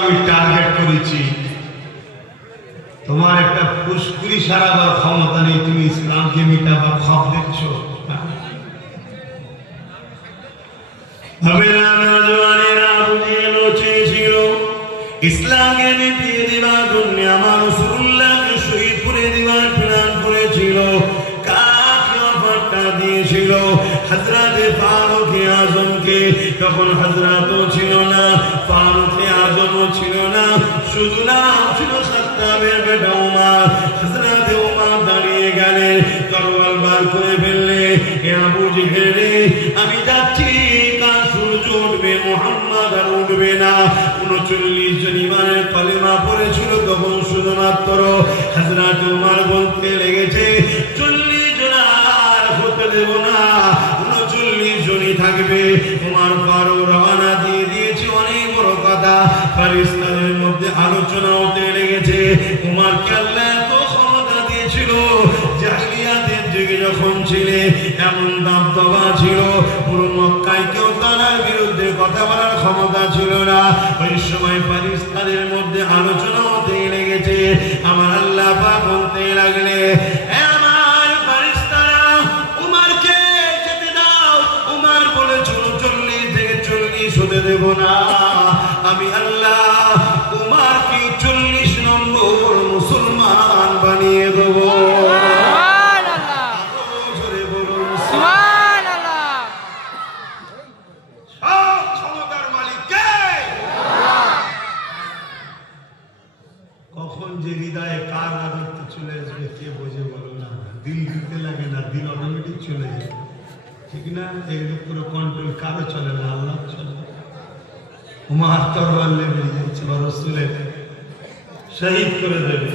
আমি টার্গেট করেছি, তোমার একটা ফুসকুড়ি সারাবার ক্ষমতা নেই, তুমি ইসলামকে মিটাবার খপ দেখছো। ইসলামকে মিটিয়ে দেওয়ার জন্য আমার রাসূলুল্লাহকে শহীদ করে দেওয়ার প্ল্যান করেছিল। কাকে অফারটা দিয়েছিল? হযরতে ফারুক আযমকে। তখন হযরতও ছিল না, ফারুক আযমও ছিল না, শুধু নাম ছিল খাত্তাবের বেটা উমর। হযরতে উমর দাঁড়িয়ে গেলেন, তরোয়াল বার করে ফেললে, হে আবু জেহেল রে, আমি যাচ্ছি, কাল সূর্য উঠবে, মুহাম্মদ আর উঠবে না। 39 জন ইমানের কালেমা পড়েছিল তখন শুধুমাত্র। হযরত উমর বলতে লেগেছে, 40 জন আর হতে দেব না, 39 জনই থাকবে। উমর ফারুক রওনা দিয়ে দিয়েছে। অনেক বড় কথা, ফেরেশতাদের মধ্যে আলোচনা হতে লেগেছে। উমরকে আল্লাহ এত ক্ষমতা দিয়েছিল, জাহিলিয়াতের যুগে যখন ছিলে এমন দবদবা ছিল, পুরো মক্কায় কেউ তার বিরুদ্ধে কথা বলার ক্ষমতা ছিল না। ওই সময় ফেরেশতাদের মধ্যে আলোচনা হতে লেগেছে। আমার আল্লাহ পাক বলতে লাগলে, আমার ফেরেশতারা উমরকে যেতে দাও। উমর বলেছিল 40 থেকে 40 হতে দেব না। আমি আল্লাহ উমরকে 40 নম্বর মুসলমান বানিয়ে দেব। কখন যে হৃদয়ে কার রাজত্ব চলে আসবে কে বোঝে বলো না। দিল দিতে লাগে না, দিল অটোমেটিক চলে যায়, ঠিক না? এর উপরে কন্ট্রোল কারো চলে না, আল্লাহ চলে। উমর তরবারে বেরিয়ে যাচ্ছে, রাসূলের শহীদ করে দেবে।